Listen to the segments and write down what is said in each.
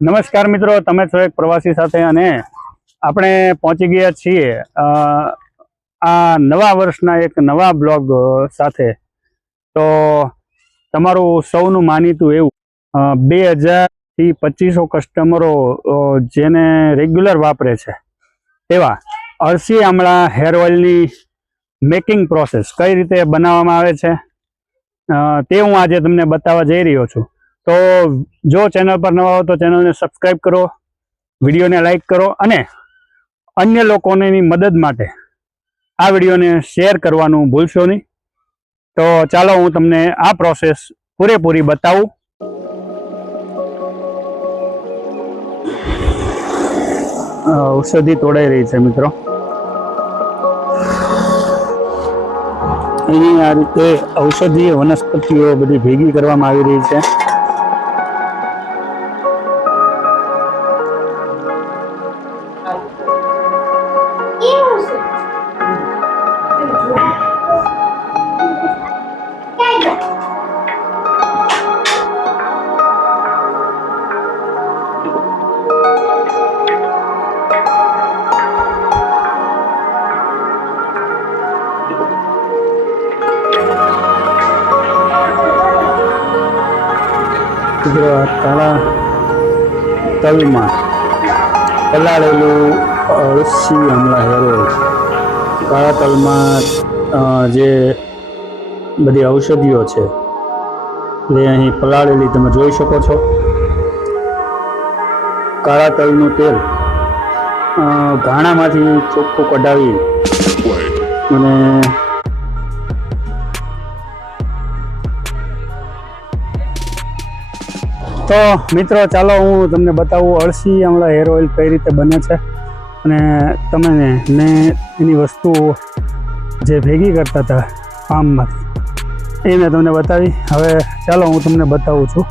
નમસ્કાર મિત્રો, તમે છો એક પ્રવાસી સાથે અને આપણે પહોંચી ગયા છીએ આ નવા વર્ષના એક નવા બ્લોગ સાથે. તો તમારું સૌનું માનીતું એવું 2000 થી 2500 કસ્ટમરો જેને રેગ્યુલર વાપરે છે એવા અળસી આમળા હેર ઓઇલની મેકિંગ પ્રોસેસ કઈ રીતે બનાવવામાં આવે છે તે હું આજે તમને બતાવવા જઈ રહ્યો છું. તો જો ચેનલ પર નવા હો તો ચેનલને સબસ્ક્રાઈબ કરો, વિડીયોને લાઈક કરો અને અન્ય લોકોની મદદ માટે આ વિડીયોને શેર કરવાનું ભૂલશો નહીં. તો ચાલો હું તમને આ પ્રોસેસ પૂરેપૂરી બતાવું. ઔષધિ તોડાઈ રહી છે મિત્રો. અહીં આ રીતે ઔષધીય વનસ્પતિઓ બધી ભેગી કરવામાં આવી રહી છે. કાળા તલમાં પલાળેલું અળસી આમળા હેર ઓઇલ. કાળા તલમાં જે બધી ઔષધિઓ છે એ અહીં પલાળેલી તમે જોઈ શકો છો. કાળા તલનું તેલ ઘાણામાંથી ચોખ્ખું કઢાવી અને તો મિત્રો ચાલો હું તમને બતાવું અળસી આમળા હેર ઓઇલ કઈ રીતે બને છે અને તમે ને એની વસ્તુઓ જે ભેગી કરતા હતા ફાર્મમાંથી એ મેં તમને બતાવી. હવે ચાલો હું તમને બતાવું છું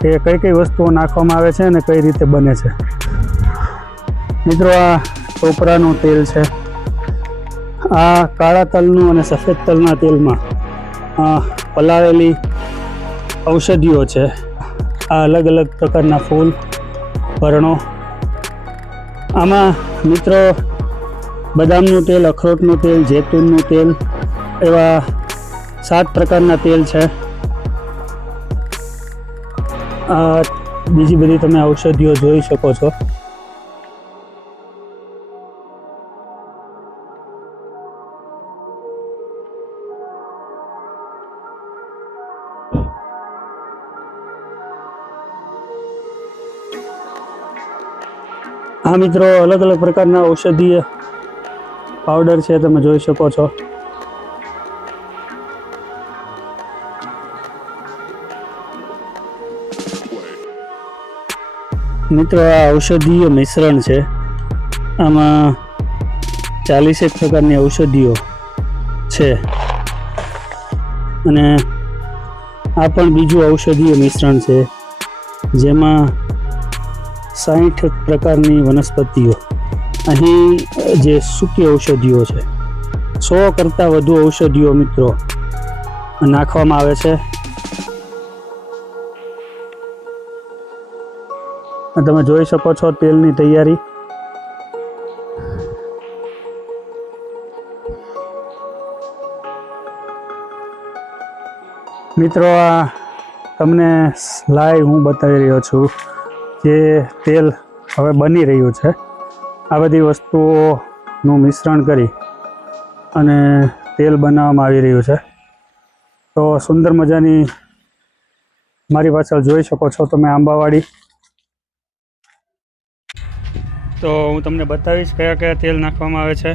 કે કઈ કઈ વસ્તુઓ નાખવામાં આવે છે અને કઈ રીતે બને છે. મિત્રો આ ટોપરાનું તેલ છે. આ કાળા તલનું અને સફેદ તલના તેલમાં પલાળેલી ઔષધિઓ છે. આ અલગ અલગ પ્રકારના ફૂલ પરણો. આમાં મિત્રો બદામનું તેલ, અખરોટનું તેલ, જૈતુનનું તેલ એવા 7 પ્રકારના તેલ છે. આ બીજી બધી તમે ઔષધિઓ જોઈ શકો છો. આ મિત્રો અલગ અલગ પ્રકારના ઔષધીય પાવડર છે, તમે જોઈ શકો છો. મિત્રો આ ઔષધીય મિશ્રણ છે. આમાં 40 પ્રકારની ઔષધિઓ છે અને આ પણ બીજું ઔષધીય મિશ્રણ છે જેમાં 60 પ્રકારની વનસ્પતિઓ. અહીં જે સૂકી ઔષધિઓ છે 100 કરતાં વધુ ઔષધિઓ મિત્રો નાખવામાં આવે છે. તમે જોઈ શકો છો તેલની તૈયારી. મિત્રો આ તમને લાઈવ હું બતાવી રહ્યો છું જે તેલ હવે બની રહ્યું છે. આ બધી વસ્તુઓનું મિશ્રણ કરી અને તેલ બનાવવામાં આવી રહ્યું છે. તો સુંદર મજાની મારી પાછળ જોઈ શકો છો તમે આંબાવાડી. તો હું તમને બતાવીશ કયા કયા તેલ નાખવામાં આવે છે.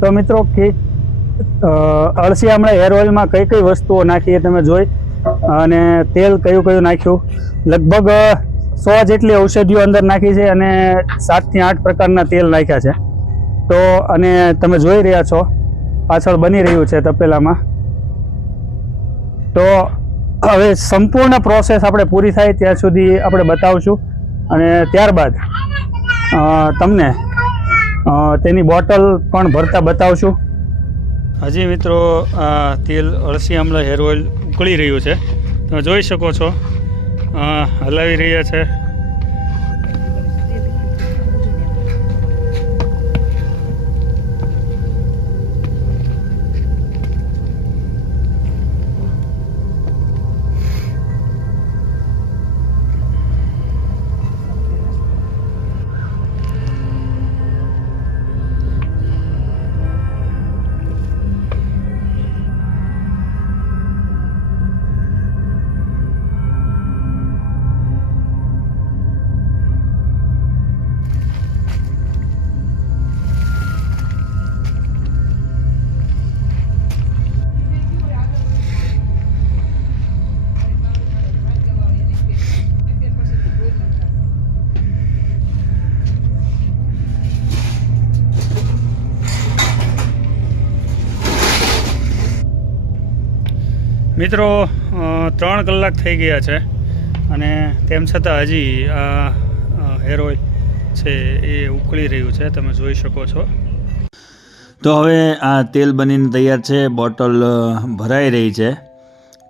તો મિત્રો કે અળસી આમળા હેર ઓઇલમાં કઈ કઈ વસ્તુઓ નાખી એ તમે જોઈ, અને તેલ કયું કયું નાખ્યું. લગભગ 100 જેટલી ઔષધિઓ અંદર નાખી છે અને 7 થી 8 પ્રકારના તેલ નાખ્યા છે. તો અને તમે જોઈ રહ્યા છો પાછળ બની રહ્યું છે તપેલામાં. તો હવે સંપૂર્ણ પ્રોસેસ આપણે પૂરી થાય ત્યાં સુધી આપણે બતાવશું, અને ત્યારબાદ તમને તેની બોટલ પણ ભરતા બતાવશું. હજી મિત્રો આ તેલ અળસી આમલા હેર ઓઇલ ઉકળી રહ્યું છે, તમે જોઈ શકો છો. હલાવી રહ્યા છે. મિત્રો 3 કલાક થઈ ગયા છે અને તેમ છતાં હજી આ હેર ઓઇલ છે એ ઉકળી રહ્યું છે, તમે જોઈ શકો છો. તો હવે આ તેલ બનીને તૈયાર છે, બોટલ ભરાઈ રહી છે.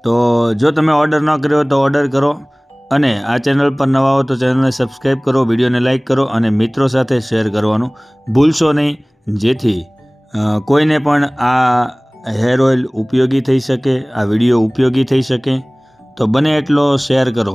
તો જો તમે ઓર્ડર ન કર્યો તો ઓર્ડર કરો, અને આ ચેનલ પર નવા હો તો ચેનલને સબસ્ક્રાઈબ કરો, વિડીયોને લાઇક કરો અને મિત્રો સાથે શેર કરવાનું ભૂલશો નહીં, જેથી કોઈને પણ આ હેર ઓઇલ ઉપયોગી થઈ શકે, આ વિડીયો ઉપયોગી થઈ શકે. તો બને એટલો શેર કરો.